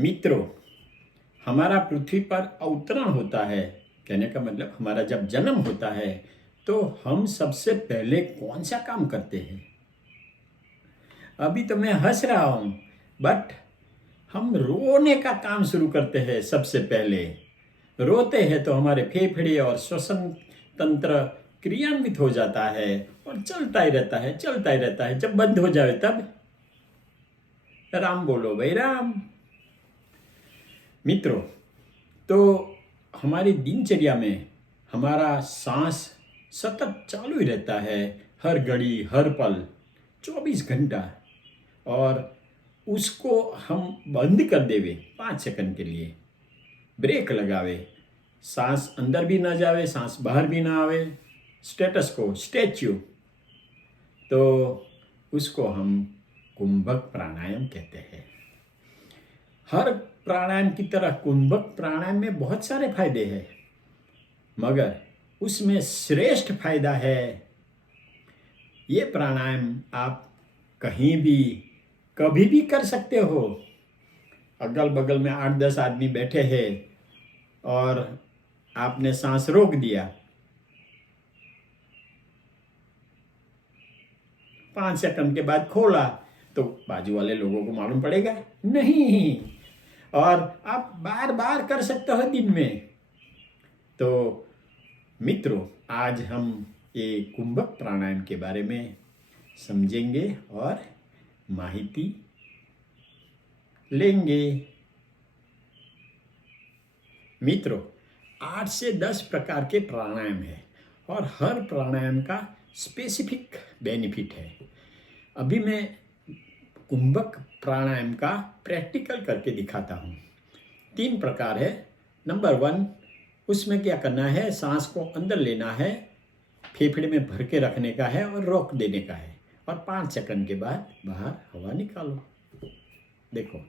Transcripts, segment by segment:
मित्रों, हमारा पृथ्वी पर अवतरण होता है। कहने का मतलब हमारा जब जन्म होता है तो हम सबसे पहले कौन सा काम करते हैं? अभी तो मैं हंस रहा हूं, बट हम रोने का काम शुरू करते हैं। सबसे पहले रोते हैं तो हमारे फेफड़े और श्वसन तंत्र क्रियान्वित हो जाता है और चलता ही रहता है, चलता ही रहता है। जब बंद हो जाए तब राम बोलो भाई राम। मित्रों, तो हमारी दिनचर्या में हमारा सांस सतत चालू ही रहता है, हर घड़ी हर पल 24 घंटा। और उसको हम बंद कर देवे 5 सेकंड के लिए, ब्रेक लगावे, सांस अंदर भी ना जावे, सांस बाहर भी ना आवे, स्टेटस को स्टैच्यू, तो उसको हम कुंभक प्राणायाम कहते हैं। हर प्राणायाम की तरह कुंभक प्राणायाम में बहुत सारे फायदे हैं, मगर उसमें श्रेष्ठ फायदा है ये प्राणायाम आप कहीं भी कभी भी कर सकते हो। अगल बगल में 8-10 आदमी बैठे हैं और आपने सांस रोक दिया, 5 सेकंड के बाद खोला तो बाजू वाले लोगों को मालूम पड़ेगा नहीं। और आप बार बार कर सकते हो दिन में। तो मित्रों, आज हम ये कुंभक प्राणायाम के बारे में समझेंगे और माहिती लेंगे। मित्रों, 8 से 10 प्रकार के प्राणायाम है और हर प्राणायाम का स्पेसिफिक बेनिफिट है। अभी मैं कुंभक प्राणायाम का प्रैक्टिकल करके दिखाता हूँ। 3 प्रकार है। नंबर 1, उसमें क्या करना है, सांस को अंदर लेना है, फेफड़े में भर के रखने का है और रोक देने का है, और 5 सेकंड के बाद बाहर हवा निकालो। देखो,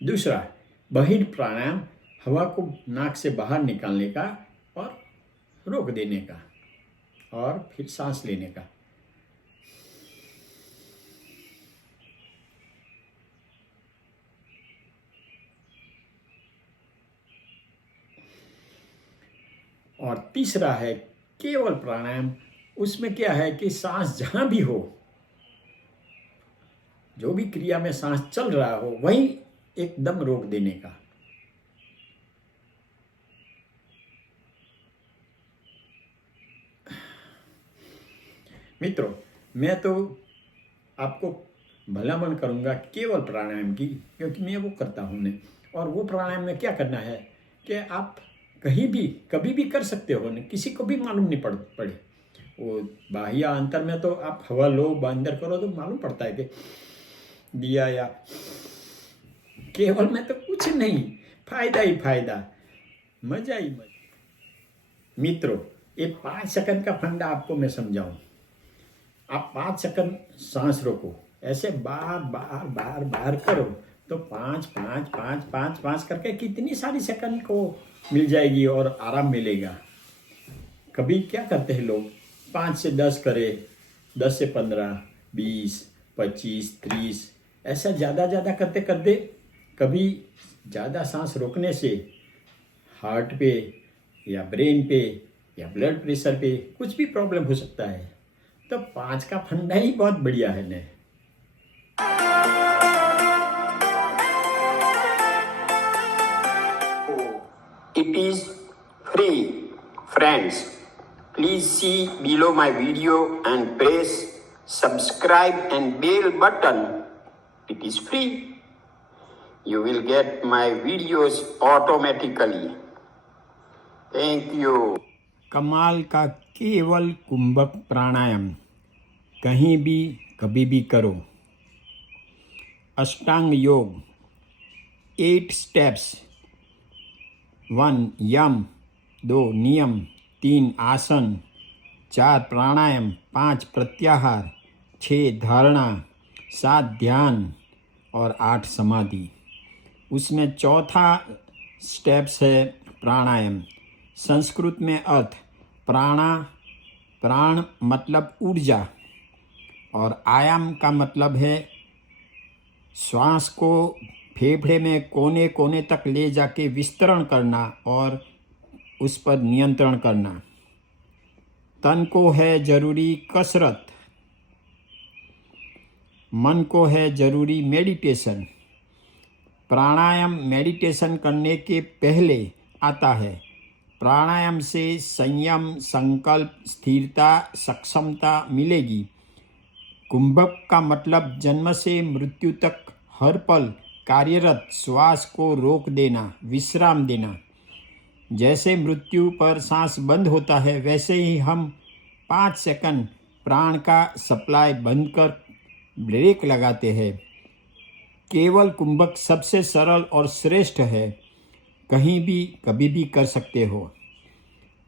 दूसरा बहिर् प्राणायाम, हवा को नाक से बाहर निकालने का और रोक देने का और फिर सांस लेने का। और तीसरा है केवल प्राणायाम। उसमें क्या है कि सांस जहां भी हो, जो भी क्रिया में सांस चल रहा हो, वहीं एकदम रोक देने का। मित्रों, मैं तो आपको भलामण करूंगा केवल प्राणायाम की, क्योंकि मैं वो करता हूँ नहीं। और वो प्राणायाम में क्या करना है कि आप कहीं भी कभी भी कर सकते हो, नहीं किसी को भी मालूम नहीं पड़े। वो बाह्य अंतर में तो आप हवा लो, अंदर करो तो मालूम पड़ता है कि दिया या केवल में तो कुछ नहीं, फायदा ही फायदा, मजा ही मजा। मित्रों, ये 5 सेकंड का फंडा आपको मैं समझाऊं। आप 5 सेकंड सांस रोको, ऐसे बार बार बार बार करो तो 5 5 5 5 5 करके कितनी सारी सेकंड को मिल जाएगी और आराम मिलेगा। कभी क्या करते हैं लोग, 5 से 10 करे, 10 से 15, 20, 25, 30, ऐसा ज़्यादा करते करते कभी ज़्यादा सांस रोकने से हार्ट पे या ब्रेन पे या ब्लड प्रेशर पे कुछ भी प्रॉब्लम हो सकता है। तो 5 का फंडा ही बहुत बढ़िया है ने। It is free. Friends, please see below my video and press subscribe and bell button. It is free. You will get my videos automatically. Thank you. कमाल का केवल कुंभक प्राणायाम, कहीं भी कभी भी करो। अष्टांग योग, 8 स्टेप्स, 1 यम, 2 नियम, 3 आसन, 4 प्राणायाम, 5 प्रत्याहार, 6 धारणा, 7 ध्यान और 8 समाधि। उसमें चौथा स्टेप्स है प्राणायाम, संस्कृत में अर्थ प्राण मतलब ऊर्जा और आयाम का मतलब है श्वास को फेफड़े में कोने कोने तक ले जाके विस्तरण करना और उस पर नियंत्रण करना। तन को है जरूरी कसरत, मन को है जरूरी मेडिटेशन। प्राणायाम मेडिटेशन करने के पहले आता है। प्राणायाम से संयम, संकल्प, स्थिरता, सक्षमता मिलेगी। कुंभक का मतलब जन्म से मृत्यु तक हर पल कार्यरत श्वास को रोक देना, विश्राम देना। जैसे मृत्यु पर सांस बंद होता है वैसे ही हम 5 सेकंड प्राण का सप्लाई बंद कर ब्रेक लगाते हैं। केवल कुंभक सबसे सरल और श्रेष्ठ है, कहीं भी कभी भी कर सकते हो।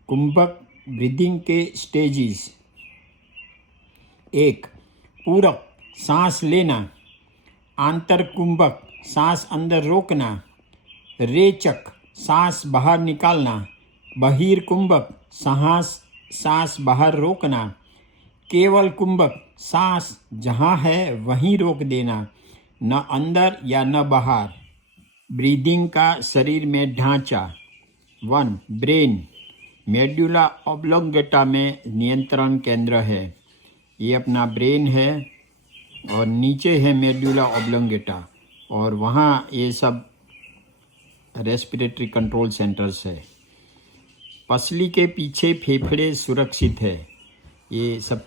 कुंभक ब्रीदिंग के स्टेजेस। 1. पूरक सांस लेना, आंतर कुंभक सांस अंदर रोकना, रेचक सांस बाहर निकालना, बहिर कुंभक सांस बाहर रोकना, केवल कुंभक सांस जहाँ है वहीं रोक देना, न अंदर या न बाहर। ब्रीदिंग का शरीर में ढांचा। 1. ब्रेन। मेडुला ऑब्लोंगेटा में नियंत्रण केंद्र है। ये अपना ब्रेन है और नीचे है मेडुला ऑब्लोंगेटा और वहाँ ये सब रेस्पिरेटरी कंट्रोल सेंटर्स है। पसली के पीछे फेफड़े सुरक्षित है। ये सब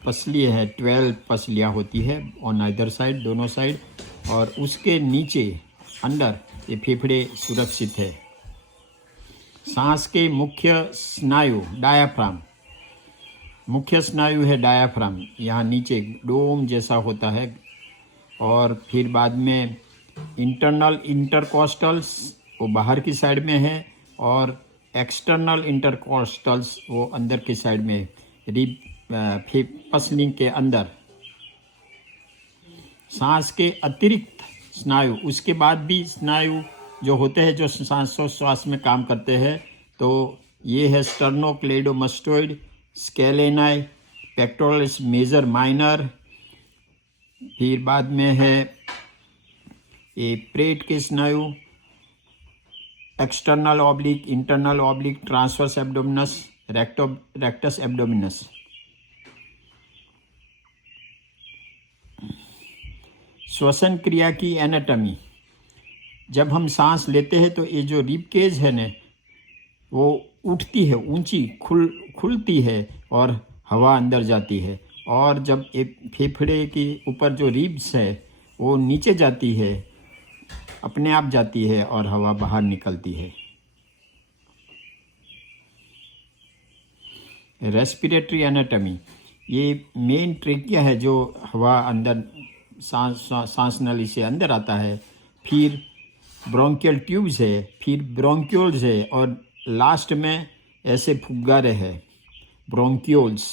पसली है, 12 पसलियाँ होती है ऑन आइदर साइड, दोनों साइड, और उसके नीचे अंदर ये फेफड़े सुरक्षित है। सांस के मुख्य स्नायु डायाफ्राम। मुख्य स्नायु है डायाफ्राम, यहाँ नीचे डोम जैसा होता है। और फिर बाद में इंटरनल इंटरकॉस्टल्स वो बाहर की साइड में है और एक्सटर्नल इंटरकॉस्टल्स वो अंदर की साइड में है, पसली के अंदर। सांस के अतिरिक्त स्नायु, उसके बाद भी स्नायु जो होते हैं जो सांसोश्वास में काम करते हैं, तो ये है स्टर्नोक्लेडोमस्टोइड, स्केलेनाई, पेक्टोरलिस मेजर माइनर। फिर बाद में है ये पेट के स्नायु, external oblique, internal oblique, transverse abdominis, rectus abdominis. श्वसन क्रिया की एनाटॉमी। जब हम सांस लेते हैं तो ये जो रिब केज है ना वो उठती है, ऊंची खुलती है और हवा अंदर जाती है, और जब ये फेफड़े के ऊपर जो रिब्स है वो नीचे जाती है, अपने आप जाती है और हवा बाहर निकलती है। Respiratory anatomy. ये मेन ट्रेकिया है जो हवा अंदर सांस नली से अंदर आता है। फिर ब्रोंकियल ट्यूब्स है, फिर ब्रोंक्यूल्स है और लास्ट में ऐसे फुग्गारे है ब्रोंक्यूल्स।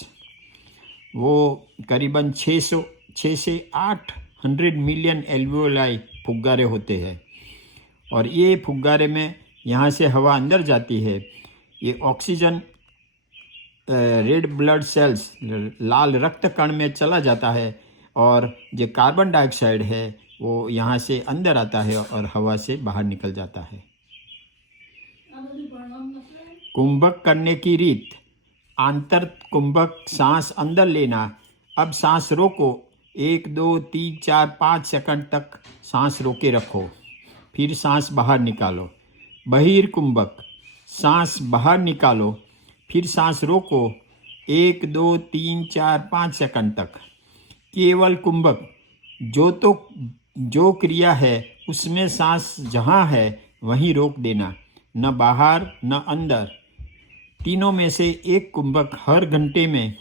वो करीबन 6 से 800 मिलियन एल्वियोलाई फुग्गारे होते हैं और ये फुग्गारे में यहाँ से हवा अंदर जाती है। ये ऑक्सीजन रेड ब्लड सेल्स, लाल रक्त कण में चला जाता है और जो कार्बन डाइऑक्साइड है वो यहाँ से अंदर आता है और हवा से बाहर निकल जाता है। कुंभक करने की रीत। आंतर कुंभक सांस अंदर लेना। अब सांस रोको, 1 2 3 4 5 सेकंड तक सांस रोके रखो, फिर सांस बाहर निकालो। बहिर कुंभक, सांस बाहर निकालो, फिर सांस रोको 1 2 3 4 5 सेकंड तक। केवल कुंभक, जो क्रिया है उसमें सांस जहाँ है वहीं रोक देना, न बाहर न अंदर। तीनों में से एक कुंभक हर घंटे में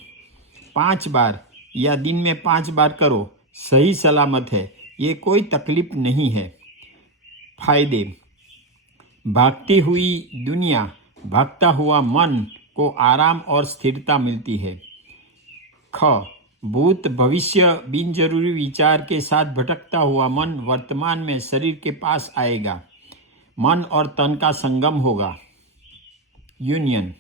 5 बार या दिन में 5 बार करो, सही सलामत है, ये कोई तकलीफ नहीं है। फायदे। भागती हुई दुनिया, भागता हुआ मन को आराम और स्थिरता मिलती है। ख, भूत भविष्य बिनजरूरी विचार के साथ भटकता हुआ मन वर्तमान में शरीर के पास आएगा, मन और तन का संगम होगा। यूनियन।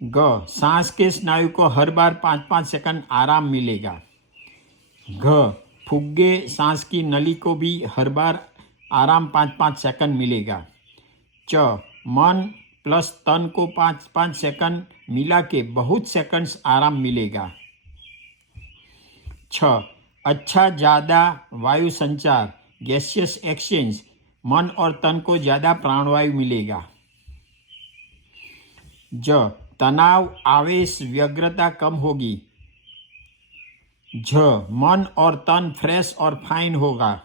ग, सांस के स्नायु को हर बार 5-5 सेकंड आराम मिलेगा। घ, फुग्गे सांस की नली को भी हर बार आराम 5-5 सेकंड मिलेगा। च, मन प्लस तन को 5-5 सेकंड मिला के बहुत सेकंड्स आराम मिलेगा। छ, अच्छा ज़्यादा वायु संचार गैसियस एक्सचेंज, मन और तन को ज़्यादा प्राणवायु मिलेगा। ज, तनाव आवेश व्यग्रता कम होगी। झ, मन और तन फ्रेश और फाइन होगा।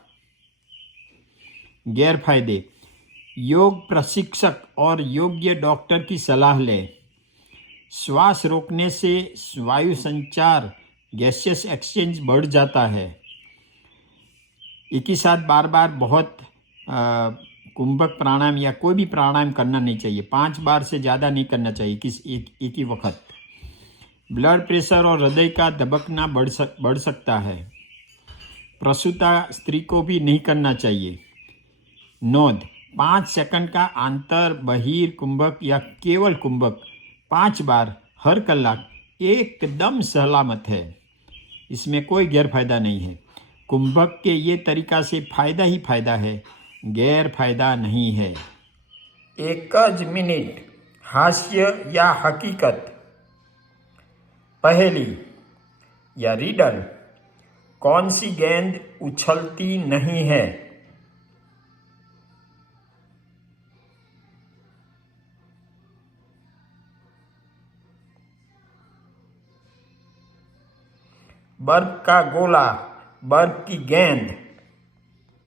गैरफायदे, योग प्रशिक्षक और योग्य डॉक्टर की सलाह लें। श्वास रोकने से वायु संचार गैसियस एक्सचेंज बढ़ जाता है। एक ही साथ बार बार बहुत कुंभक प्राणायाम या कोई भी प्राणायाम करना नहीं चाहिए। 5 बार से ज़्यादा नहीं करना चाहिए एक ही वक्त। ब्लड प्रेशर और हृदय का धबकना बढ़ सकता है। प्रसूता स्त्री को भी नहीं करना चाहिए। नोंद, 5 सेकंड का अंतर बहिर कुंभक या केवल कुंभक 5 बार हर कलाक एकदम सलामत है। इसमें कोई गैरफायदा नहीं है। कुंभक के ये तरीका से फायदा ही फायदा है, गैरफायदा नहीं है। एक मिनट हास्य या हकीकत। पहेली या रीडल, कौन सी गेंद उछलती नहीं है? बर्फ का गोला, बर्फ की गेंद।